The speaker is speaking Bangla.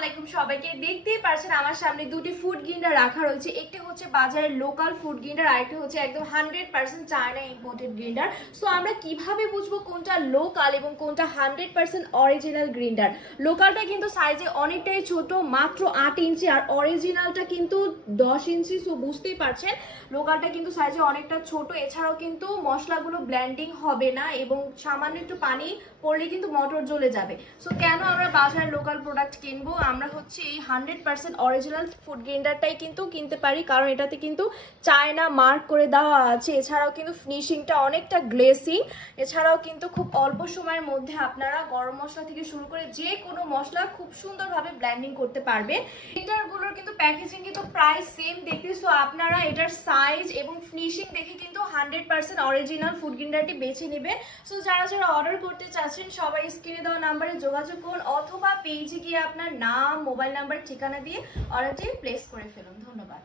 আলাইকুম সবাইকে। দেখতেই পাচ্ছেন আমার সামনে দুটি ফুড গ্রিন্ডার রাখা রয়েছে। একটি হচ্ছে বাজারের লোকাল ফুড গ্রিন্ডার, আরেকটি হচ্ছে একদম 100% চায়না ইম্পোর্টেড গ্রিন্ডার। সো আমরা কিভাবে বুঝবো কোনটা লোকাল এবং কোনটা 100% অরিজিনাল গ্রিন্ডার? লোকালটা কিন্তু সাইজে অনেকটাই ছোট, মাত্র 8 ইঞ্চি, আর অরিজিনালটা কিন্তু 10 ইঞ্চি। সো বুঝতেই পারছেন লোকালটা কিন্তু সাইজে অনেকটা ছোট। এছাড়াও কিন্তু মশলাগুলো ব্লেন্ডিং হবে না এবং সামান্য একটু পানি পড়লে কিন্তু মোটর জ্বলে যাবে। সো কেন আমরা বাজারে লোকাল প্রোডাক্ট কিনবো? আমরা হচ্ছে এই 100% অরিজিনাল ফুড গ্রিন্ডারটাই কিন্তু কিনতে পারি, কারণ এটাতে কিন্তু চায়না মার্ক করে দেওয়া আছে। এছাড়াও কিন্তু ফিনিশিংটা অনেকটা গ্লেসিং। এছাড়াও কিন্তু খুব অল্প সময়ের মধ্যে আপনারা গরম মশলা থেকে শুরু করে যে কোনো মশলা খুব সুন্দরভাবে ব্লেন্ডিং করতে পারবে। গ্রিন্ডারগুলোর কিন্তু প্যাকেজিং কিন্তু প্রায় সেম দেখতে। সো আপনারা এটার সাইজ এবং ফিনিশিং দেখে কিন্তু 100% অরিজিনাল ফুড গ্রিন্ডারটি বেছে নেবেন। সো যারা যারা অর্ডার করতে চাচ্ছেন সবাই স্ক্রিনে দেওয়া নাম্বারে যোগাযোগ করুন, অথবা পেজে গিয়ে আপনার নাম, মোবাইল নাম্বার, ঠিকানা দিয়ে অর্ডারটি প্লেস করে ফেলুন। ধন্যবাদ।